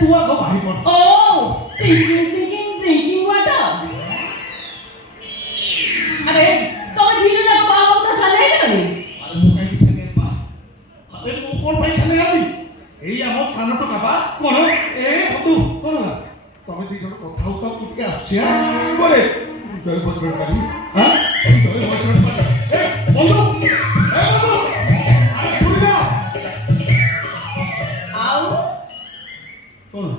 तू आगो भाई पड Oh, sinking, drinking water. अरे तुम्हें धीरे ना पाव अपना चले गए अरे मु काई छने बा अरे मु कोन भाई छने आबी एई हम सानो टका बा कोन ए बंधु कोन तमे दी जण कथा होता तू के आछिया बोले जय बजरंग बली हां जय बजरंग बली ए बंधु अरे सुन जा आओ कोन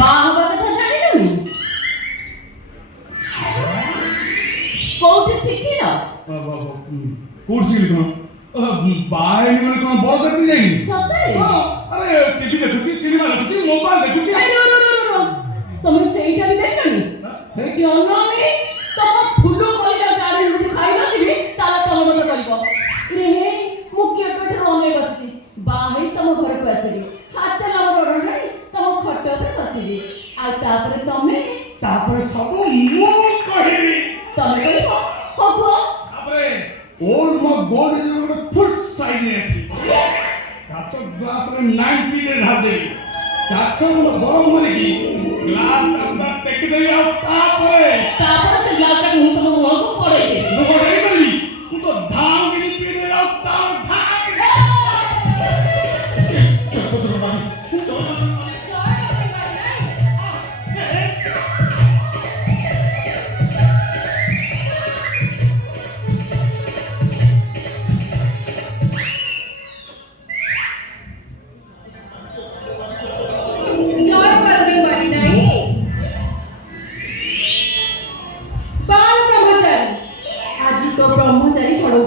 बाहबा कथा जानिलुनी कोउठी शिखिल कोर्सी कोन बाय माने कोन बड़ देखि जाई सते अरे टीवी देखुची सिनेमा देखुची मोबाइल देखुची ए रो तमे सेइटा भी देखलनी हेटी अननी तम फुलो कइला गाड़ी रुटी खाइ नथिबी ताला तम मत करिवो रे मु के पेट रोने बसची बाहरी तम घर को आसीबी हाथ लाव रोड नाही तम खट पे बसीबी आ तापरे सब मु कहिबी तमे कहिबो हबो तापरे ओल मो गोल रे फुल साइज आसी काच ग्लास रे 90 रे ढा देबी चाचो मो गरम होले की ग्लास अंदर टेक देबी आ तापरे से ग्लास का मुंह तम मुंह को पड़े दे मु कोई करी तू तो धाम गिनी पी दे आ ताप भाग ब्रह्मचारी छोड़ो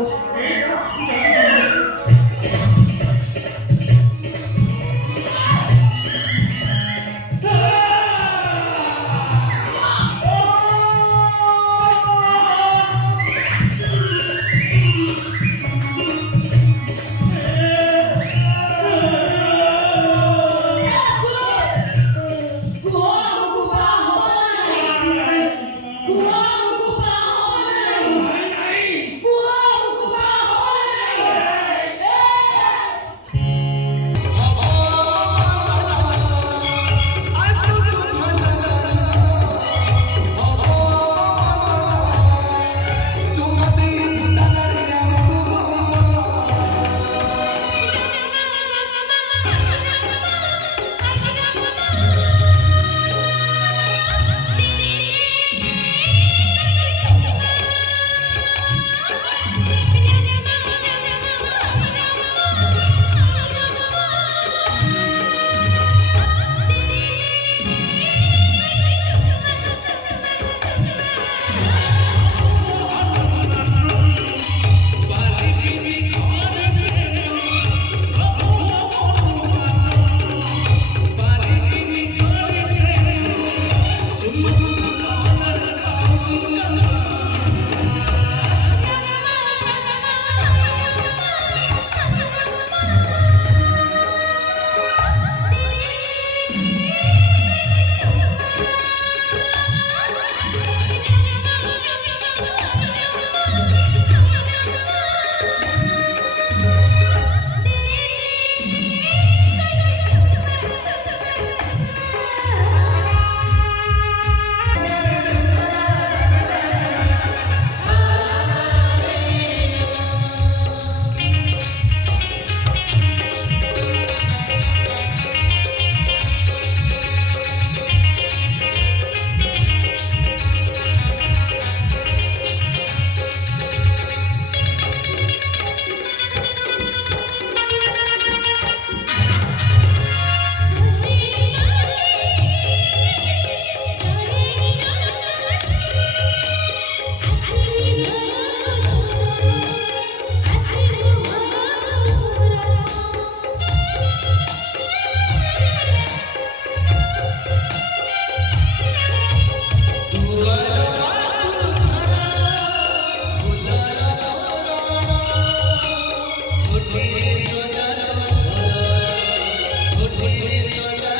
Thank you.